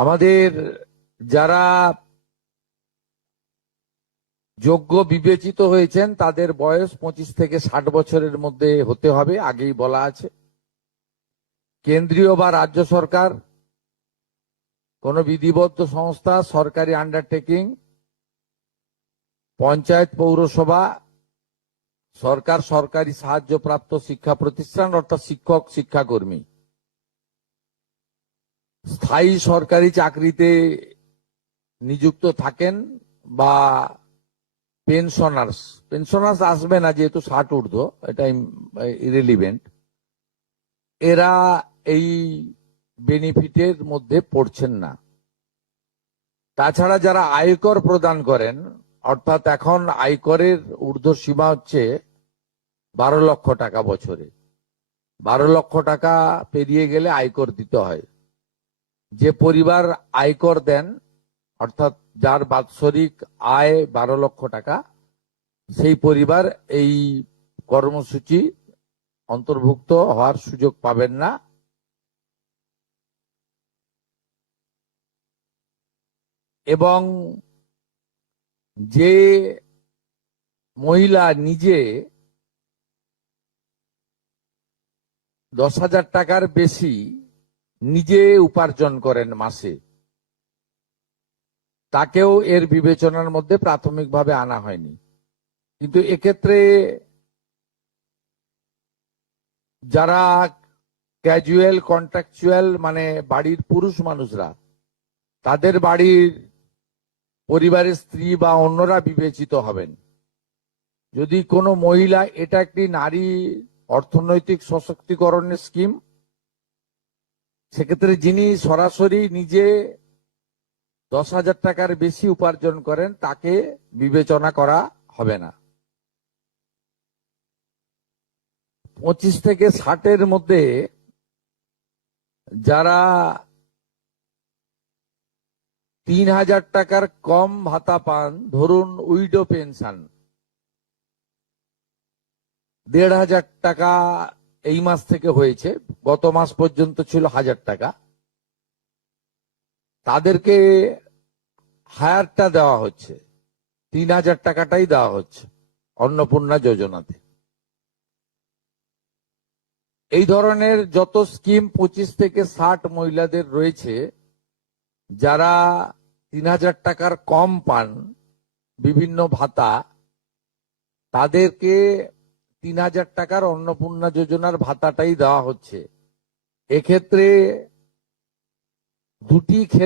আমাদের যারা যোগ্য বিবেচিত হয়েছেন তাদের বয়স 25 থেকে 60 বছরের মধ্যে হতে হবে, আগেই বলা আছে। কেন্দ্রীয় বা রাজ্য সরকার, কোন বিধিবদ্ধ সংস্থা, সরকারি আন্ডারটেকিং, পঞ্চায়েত, পৌরসভা, সরকার, সরকারি সাহায্যপ্রাপ্ত শিক্ষা প্রতিষ্ঠান অর্থাৎ শিক্ষক, শিক্ষাকর্মী, স্থায়ী সরকারি চাকরিতে নিযুক্ত থাকেন বা পেনশনার্স আসবে না যেহেতু 60 ঊর্ধ্ব, এটা ইরেলিভেন্ট। এরা এই বেনিফিটের মধ্যে পড়ছেন না। তাছাড়া যারা আয়কর প্রদান করেন, অর্থাৎ এখন আয়করের ঊর্ধ্ব সীমা হচ্ছে 12 লক্ষ টাকা বছরে। 12 লক্ষ টাকা পেরিয়ে গেলে আয়কর দিতে হয়। যে পরিবার আয়কর দেন, অর্থাৎ যার বাৎসরিক আয় 12 লক্ষ টাকা, সেই পরিবার এই কর্মসূচি অন্তর্ভুক্ত হওয়ার সুযোগ পাবেন না। এবং যে মহিলা নিজে 10,000 টাকার বেশি নিজে উপার্জন করেন মাসে, তাকেও এর বিবেচনার মধ্যে প্রাথমিকভাবে আনা হয়নি। কিন্তু এক্ষেত্রে যারা ক্যাজুয়াল, কন্ট্রাকচুয়াল, মানে বাড়ির পুরুষ মানুষরা, তাদের বাড়ির পরিবারের স্ত্রী বা অন্যরা বিবেচিত হবেন। যদি কোনো মহিলা, এটা একটি নারী অর্থনৈতিক সশক্তিকরণের স্কিম, সেক্ষেত্রে যিনি সরাসরি নিজে 10,000 টাকার বেশি উপার্জন করেন তাকে বিবেচনা করা হবে না। 25 থেকে 60-এর মধ্যে যারা 3,000 টাকার কম ভাতা পান, ধরুন উইডো পেনশন 1,500 টাকা এই মাস থেকে হয়েছে, গত মাস পর্যন্ত ছিল 1,000 টাকা, তাদেরকে হায়ারটা দেওয়া হচ্ছে, 3,000 টাকাটাই দেওয়া হচ্ছে অন্নপূর্ণা যোজনাতে। এই ধরনের যত স্কিম 25 থেকে 60 মহিলাদের রয়েছে, যারা 3,000 টাকার কম পান বিভিন্ন ভাতা, তাদেরকে 3,000 টাকার অন্নপূর্ণা যোজনার ভাতাটাই দেওয়া হচ্ছে। এক্ষেত্রে দুটি ক্ষেত্রে